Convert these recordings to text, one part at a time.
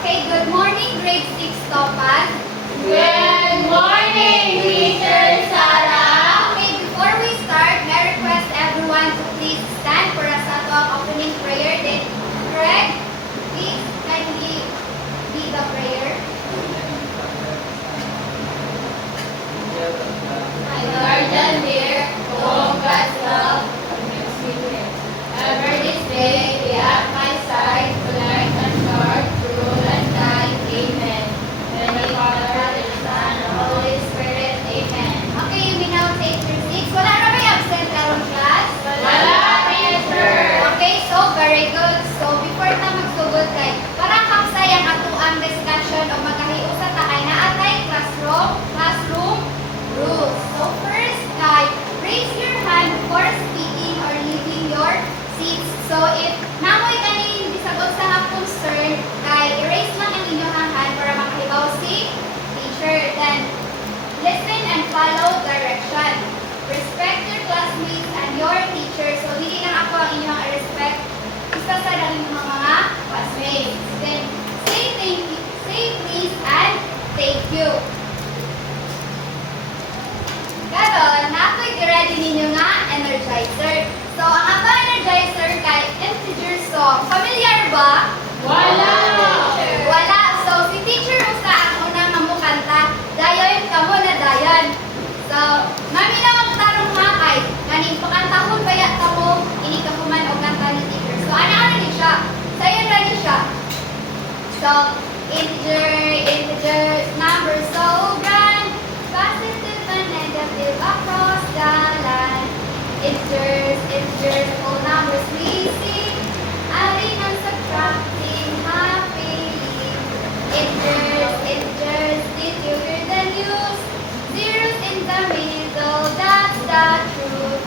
Okay, good morning, grade 6 Topaz. Good morning, Teacher Sarah. Okay, before we start, may request everyone to please stand for us at our opening prayer. Then, Greg, please kindly lead the prayer. My guardian dear, whom God's love makes me clear. Ever this day, be at my side, to light and dark, to rule and guide. Amen. In the Father, the Son, and the Holy Spirit. Amen. Okay, you may now take your seats. Wala na may absent karon class? Wala, Teacher. Okay, so very good. So before ta magsugod kay para kapsay ang atuang discussion o magkahiusa ta kay naatay classroom rules. So first kay raise your hand before speaking or leaving your seats. So if namoy kaning bisagot sa hap concern kay erase lang ang inyong hand para makahibaw si teacher. Then listen and follow direction. Respect your classmates and your teachers. So, hindi lang ako ang inyong respect. Isa sa daling mga classmates. Then, say please and thank you. Karon, nakoy ready ninyo nga energizer. So, ang ato energizer kay integer song. Familiar ba? Wala. Wala. So, si teacher usa ang unang mamukanta. Dayon kamo na dayon. So, mami na magtarong nga kay kaning pakantahon baya ta mo ini kahuman og kanta ni teacher. So, ana ni siya. Sayon ra ni siya. So, integer, number so grand, positive and negative across the line. Integers, all numbers we see, adding and subtracting happily. Integers, did you hear the news? Zeros in the middle, that's the truth.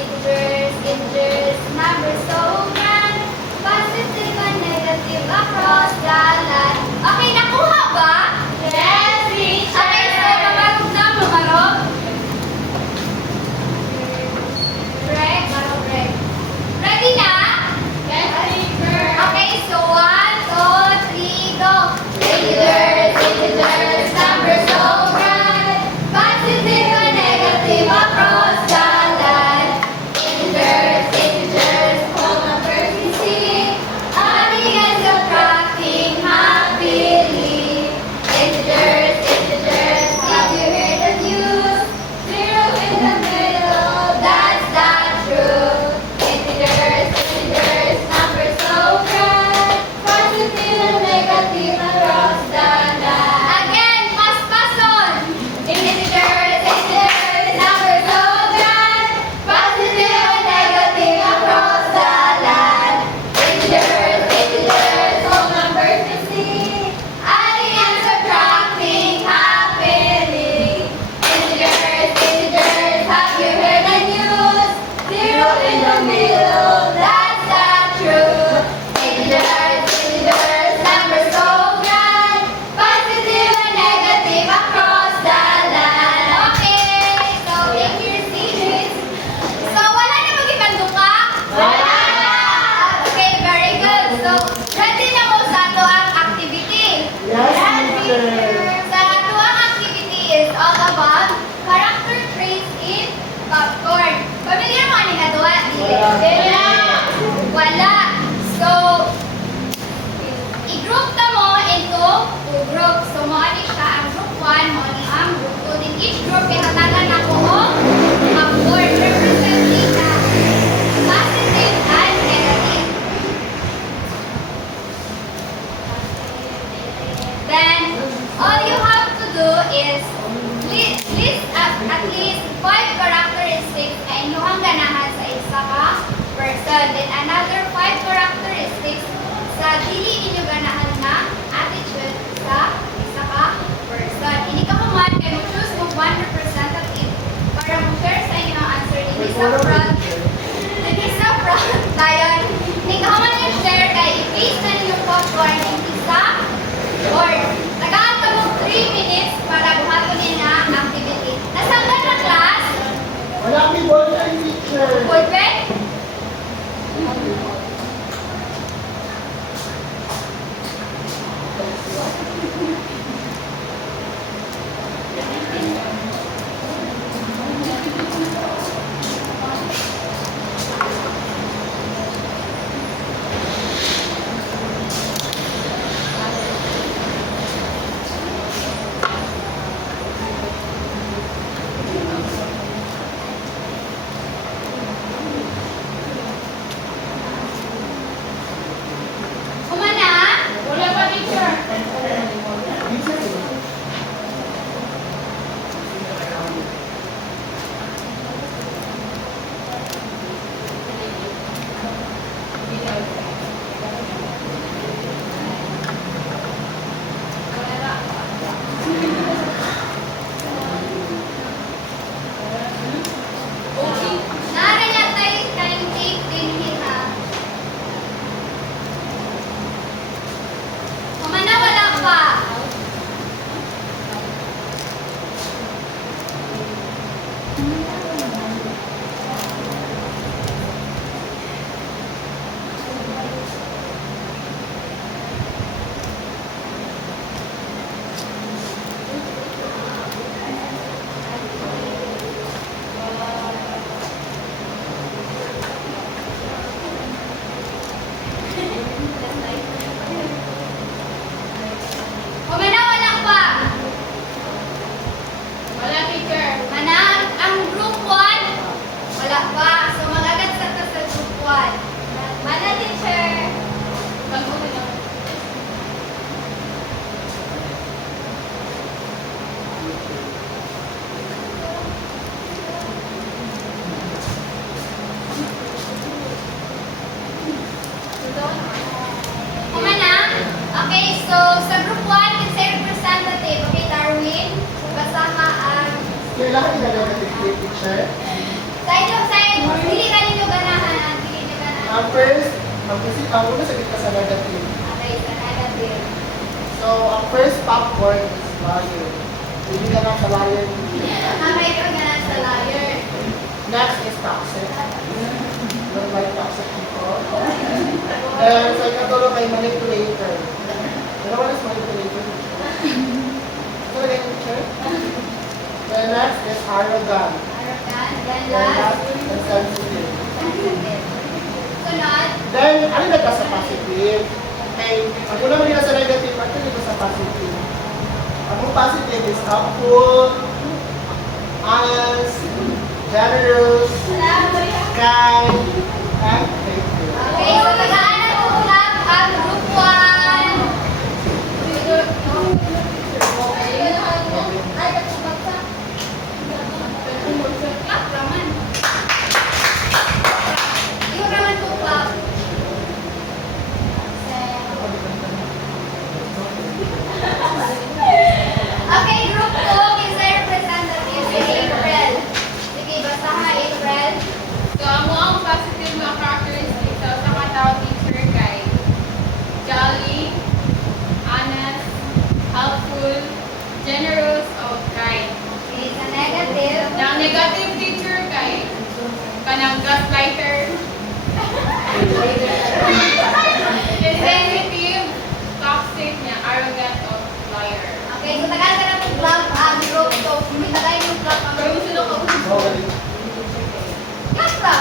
Integers, numbers so grand, positive and negative across the line. Okay, nakuha ba? Yes, Teacher. Okay, so mamarog na, mamarog. Greg, marog Greg. Ready na? Yes, Teacher. Okay, so 1, 2, 3, go. Integers, numbers so grand, Positive and negative across the line. Integers, all numbers we see, Adding and subtracting happily. Integers, Did you hear the news? zero in the middle, That's the truth. Integers, numbers so grand, positive and negative across the line. Again, paspason. Integers, numbers so grand, positive and negative across the line. Integers, all numbers we see, Adding and subtracting happily. Integers, have you heard the news? Zero in the middle, that's the truth. Integers, numbers so grand, positive and negative across the line. Okay, so take your seats. So wala na magipanduka? Wala! Okay, very good. So, ready na mo sa ato ang activity. Sa ato ang activity is all about character traits in popcorn. Familiar mo ani nadua? Wala! Wala. So, i-group ta mo into two groups. So, mo ani siya ang group 1, mo ani ang group 2. Din each group ihatagan ako og popcorn representing na positive and negative. Then, all you have to do is list at least 5 characteristics na inyong ganahan sa isa ka person. Then, another 5 characteristics sa dili inyo ganahan na attitude sa isa ka person. Hindi ka man kay mo-choose mo one representative para mo-share sa inyo ang answer. Hindi sa front. Hindi sa front. Dayon, hindi ka man yung share kay i-paste na niyo popcorn hindi sa board. Tagaan ka mo 3 minutes para buhaton niya na activity. Nasanggan na class? Wala kami ball na teacher. Ballpen? Ang first, ang una sa kita sa negative. Okay, sa negative. So, ang first popcorn is liar. Hindi ka na sa liar. Okay, ikaw na sa liar. Next is toxic. Don't like toxic people. And sa ikatulong ay manipulator. You know what is manipulator? So, again, teacher. Then next is arrogant. Arrogant. Then Then last, last is sensitive. sensitive. Sunod, Then, ano na ka sa positive? Okay, ang una mo nila sa negative, ano nila sa positive? Ang positive is helpful, honest, generous, kind, and faithful. okay, so tagaan na tulad ang group 1. Clap naman. Yung naman po clap. Okay, group 2 is the representative si April. Sige, basta ha, April. So, ang positive na characteristics sa katao teacher kay jolly, honest, helpful, generous, o kind. Okay, sa negative. Ang negative teacher kay kanang gaslighter, insensitive, toxic, niya, arrogant, o liar. Okay, so tagal ka na ng club ang group 2. Hindi tagal yung club ang Pero group gusto ko Okay. Clap ka!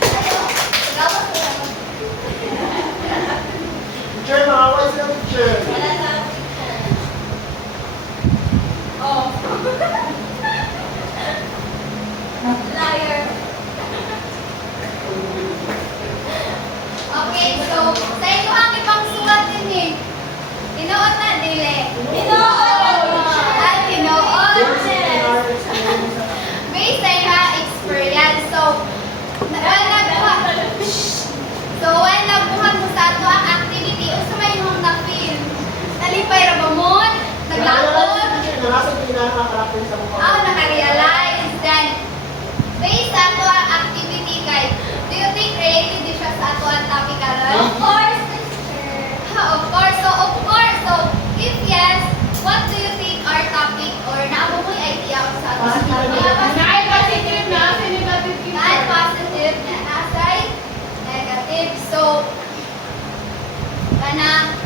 Ayaw. Tagawas ko lang. Teacher, makaway sila teacher. Wala sa picture. Oh. Liar. Okay, so sa inyo ang ibang sulat din eh. Tinuot na, dili. Tinuot! Ay, tinuot. Based sa inyo experience. So, when nagbuhat mo sa ato ang activity, o sa may yung na-feel. Nalipay ra ba mo? Naglakot? Nasa pinaka-karakter sa mukha. Naka-realize. Then, based sa ato ang activity kay, do you think related din siya sa ato ang topic karon? Of course, teacher. Of course. So, if yes, what do you think our topic or naamo mo yung idea sa ato ang topic? Nine positive na, sa negative teacher. Nine positive na nasay negative. So, kanang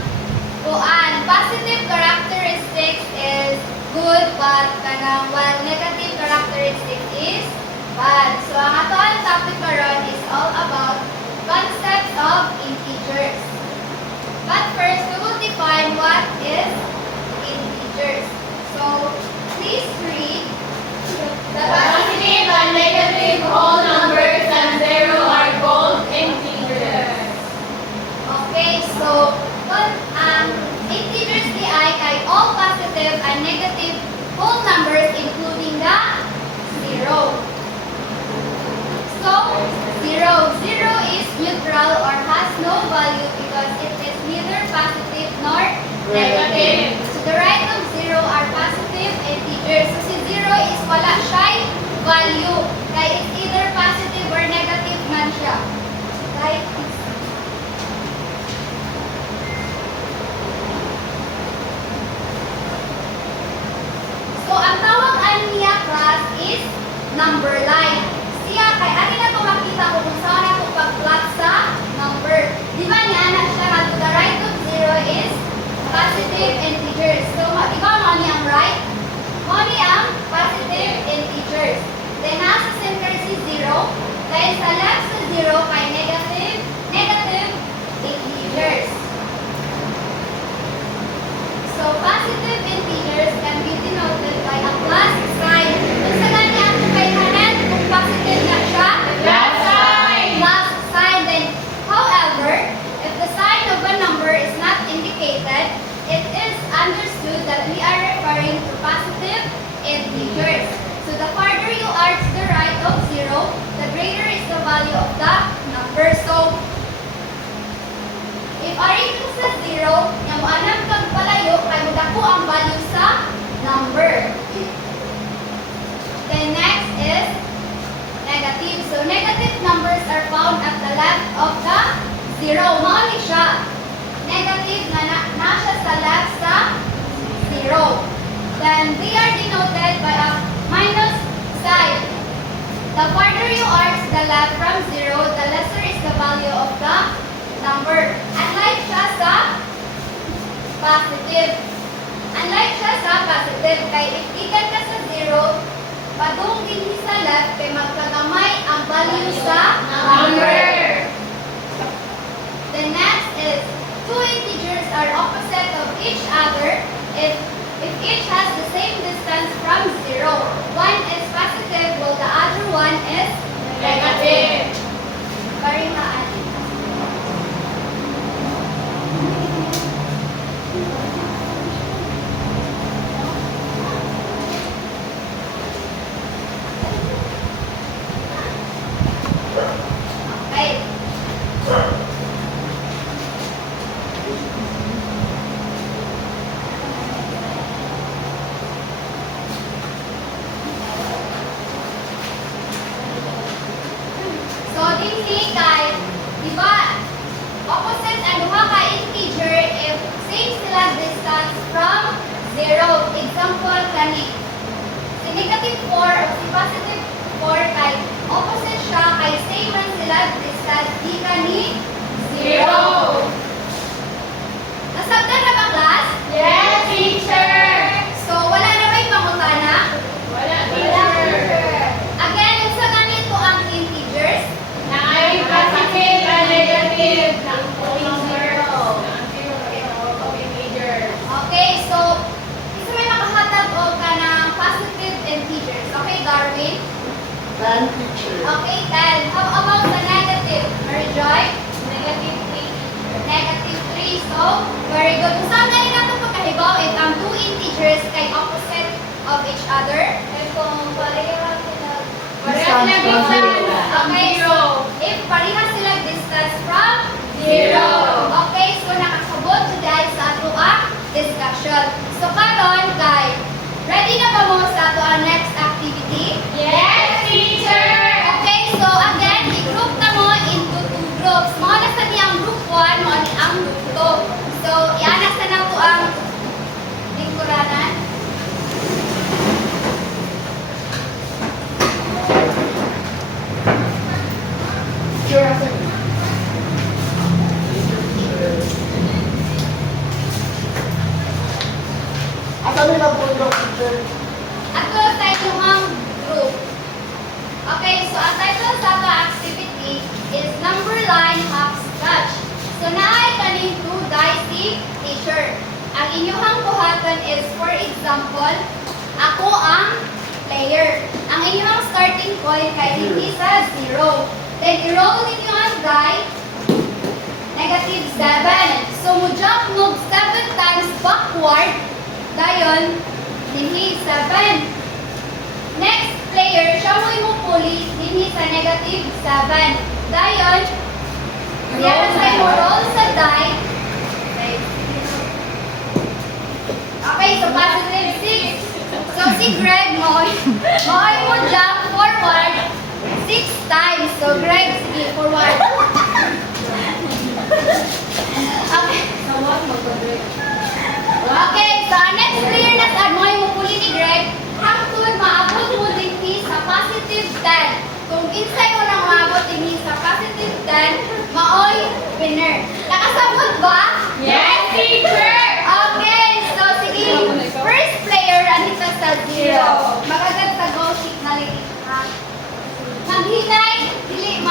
positive characteristics is good, but kanang while negative characteristics is bad. So, ang ato ang topic karon is all about concepts of integers. But first, we will define what is integers. So, please read The positive and negative whole numbers and zero are called integers. Okay, so integers di ay kay all positive and negative whole numbers including the zero. So, zero is neutral or has no value because it is neither positive nor negative. So, the right of zero are positive integers. So, si zero is wala siya'y value. Kaya it's either positive or negative man siya. Right? So, ang tawag niya class is number line. Siya, kay ani na ito makita ko kung saan ako pag-plot sa number. Di ba niya na siya na to the right of zero is positive integers. So, di ba mo niya ang right? Mo niya ang positive integers. Then, nasa center si zero. Kaya sa left sa zero kay negative integers. So, positive integers can be denoted by a plus sign. Kung sa ganyan ang kaihanan, kung positive na siya, Plus sign. Plus sign. Then, however, if the sign of a number is not indicated, it is understood that we are referring to positive integers. So, the farther you are to the right of zero, the greater is the value of the number. So, if ari ko sa zero, yung anam kag palayo, kay mudako ang value sa number. Then next is negative. So So negative numbers are found at the left of the zero. Mao ni siya. Negative na siya sa left sa zero. Then they are denoted by a minus sign. The farther you are to the left from zero, the lesser is the value of the number. Unlike siya sa positive. Kaya if ikan ka sa zero, padung din sa left, kay magkagamay ang value sa number. The next is, two integers are opposite of each other if each has the same distance from zero. One is positive while the other one is Negative. Parihaan. Okay. So, dinhi kay, di ba, opposite ang duha ka integer if same sila distance from zero. Example kani. Si negative 4 o si positive 4 kay opposite siya kay same man sila distance di kani Zero. Nasabtan na ba class? Yes, teacher. So, wala na ba yung pangutana? Wala, teacher. Again, unsa ganito ang integers? Na ay positive and negative ng number. Okay, so, isa may makahatag o ka ng positive integers. Okay, Darwin? 10 teacher. Okay, 10. How about the negative? Mary Joy? Negative 3. Negative 3. So, very good. Kung saan na rin natin pagkahibaw, if ang two integers kay opposite of each other, if kung parehas sila, Parehas na distance. okay, so, Zero. if parehas sila distance from Zero. Okay, so nakasabot to dahil sa ato ang discussion. So, karon kay, ready na ba mo sa ato ang next activity? Yes, teacher. Okay, so again, i-group na mo into two groups. Mga nasa niyang group 1, mga ni ang group 2. So, ianas na nato ang lingkuranan. Teacher, asa ni? Asa nila bundok, teacher? Ato sa inyong group. Okay, so ang title sa ato activity is number line hopscotch. So, naay kaning two dicey teacher. Ang inyong buhatan is, for example, ako ang player. Ang inyong starting point kay hindi sa 0. Then, i-roll ninyo ang die, negative 7. So, mo-jump mo 7 times backward, dayon, dinhi 7. Next player, siya mo imupuli, dinhi sa negative 7. Dayon, siya sa roll sa die. Okay, so positive 6. So, si Greg mo jump forward 6 times. So, Greg, sige, forward. Okay. Okay, so ang next player na sa mo imupuli ni Greg, hangtod maabot mo din sa positive 10. Kung insay mo nang maabot din sa positive 10, maoy winner. Nakasabot ba? Yes, teacher. Okay, so sige. First player, anita sa 0. Magagad sa go sheet na rin. Maghinay, dili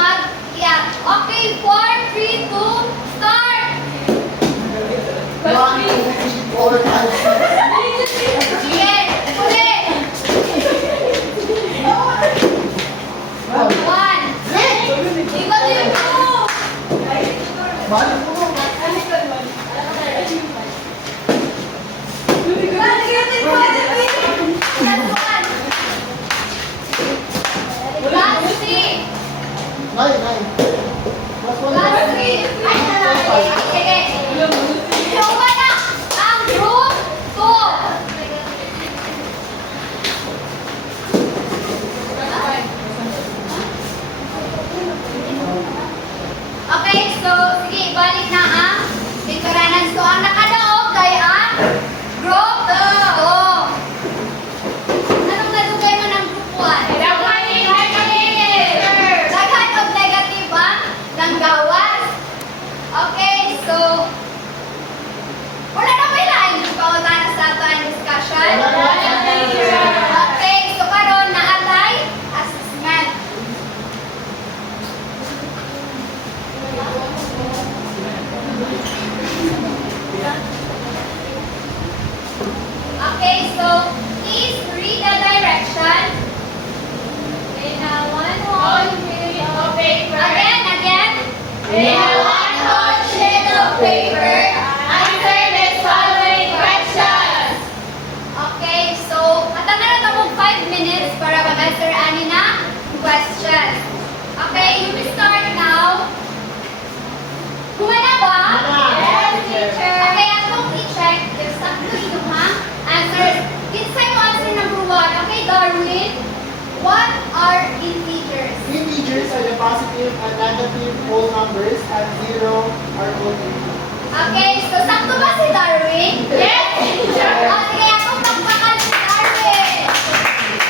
Okay, so sakto ba si Darwin? Yes, teacher. Sige, akong pakpakan si Darwin.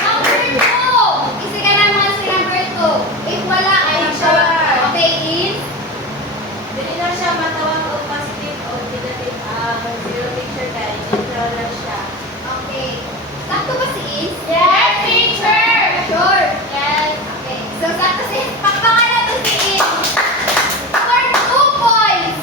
Number 2. Isi ka naman si number 2. If wala, ay Teacher. Okay, is? Dili na siya matawag o positive o negative ang zero teacher dahil neutral lang siya. Okay. Sakto ba si is? Yes, teacher. Sure. Yes. Okay. So, sakto si is. Pakpakan natin si is. For 2 points.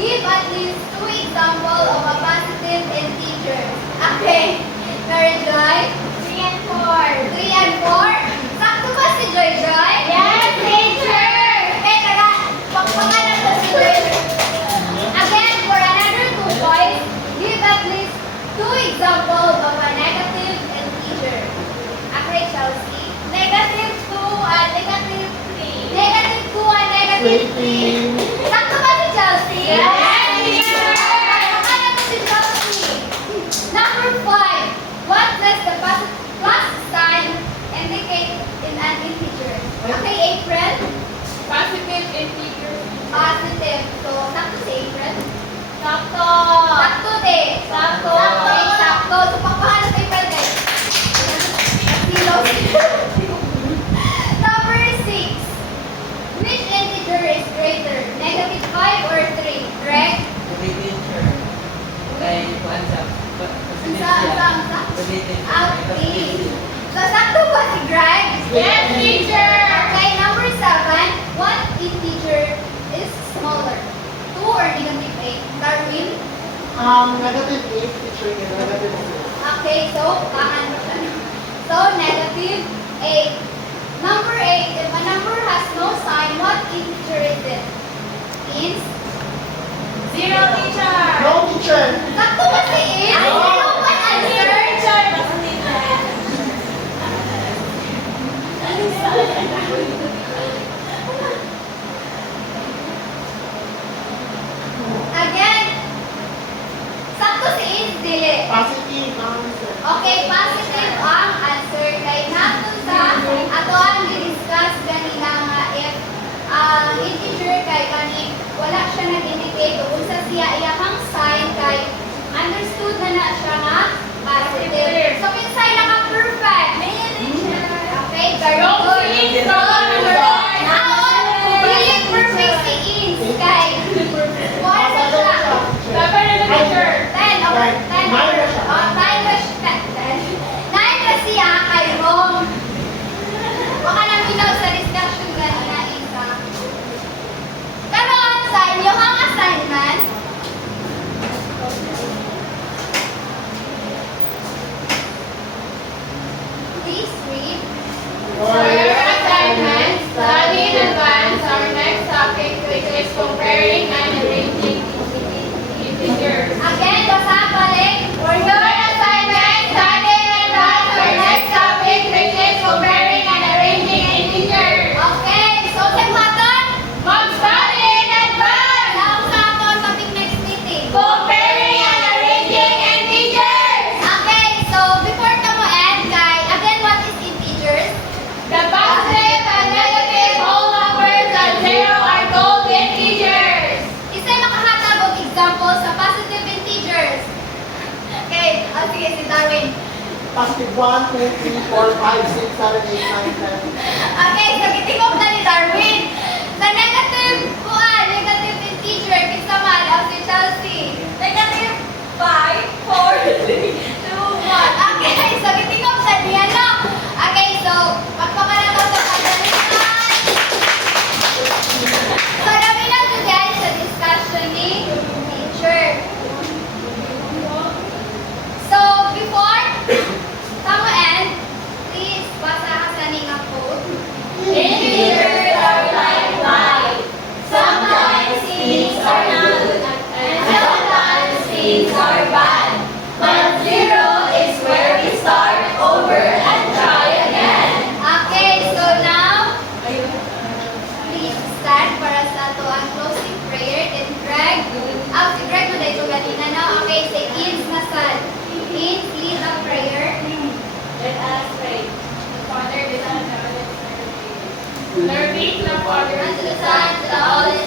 Give at least 2 examples of a positive integer. Okay. Mary Joy? 3 and 4. 3 and 4. Sakto ba si Joy Joy? Yes, teacher. Okay, taga. Pakpakan natin si Joy Joy. Again, for another 2 points, give at least 2 examples of a negative integer. Okay, Chelsea. Negative 2 and negative 3. Negative 2 and negative 3. Sakto ba si Chelsea? Yes, teacher. Pakpakan natin si Chelsea. Number 5. What does the plus sign indicate in an integer? Okay, April. Positive integer. Positive. So, sakto si April. Sakto. Sakto din. Sakto. Okay, sakto. So, pakpakan natin April guys. Zero. Number 6. Which integer is greater? Negative 5 or 3? Greg? Out 3. So, sakto ba si Greg? Yes, teacher. Okay, number 7. What integer is smaller? 2 or negative 8? Darwin? Negative 8, teacher, and negative 0. Okay, so, tangan mo siya. So, negative 8. Number 8. If a number has no sign, what integer is it? Ins? Zero, teacher. No, teacher. Sakto ba si Ins? Ay, Ano ba Zero, answer? teacher. Basta teacher. Again. Sakto si Ins, dili. Positive answer. Okay, positive ang answer. Kay nato sa ato ang di-discuss ganina nga if ang integer kay kani wala siya nag-indicate o unsa siya iyahang sign kay understood na siya nga positive. So kinsay naka-perfect? Okay, very Wrong good. si Ins, wrong. Naon, dili perfect si Ins kay wala na siya. Dapat na teacher. 10 over 10 over 9 was 9 na siya kay wrong. Baka naminaw sa discussion ganina isa. Karon sa inyong assignment, please read. For your assignment, study in advance our next topic, which is comparing and arranging integers. Again, basa balik. For your assignment, study in advance our next topic, which is comparing and arranging integers. Okay, so tematan. Mag-study in advance! Daw sa ato topic next meeting. Comparing and arranging integers! Okay, so before ka mo end, kay again, what is integers? The positive and negative whole numbers and zero are called integers. Isa'y makahatag og example sa positive integers. Okay, sige si Darwin. Positive 1, 2, 3, 4, 5, 6, 7, 8, 9, 10. Okay, so gitingog na ni Darwin. Sa negative kuan, negative integer, kinsa man ang si Chelsea. Negative 5, 4, 3, 2, 1. Okay, so gitingog na niya, no? Okay, so magpakala ko sa pagdalitan. So, namin lang to dyan sa discussion ni teacher. So, before tamo end, please basa ka sa ning ang code. Integers are like light. Sometimes things are good, and sometimes things are bad. But zero is where we start over and try again. Okay, so now, please stand para sa ato ang closing prayer. And Greg, si Greg mo dahil ito ganina, no? Okay, say Ins na sad. Ins, lead the prayer. Let us pray. Father, the Son, and the Holy Spirit. Glory be to the Father, And to the Son, to the Holy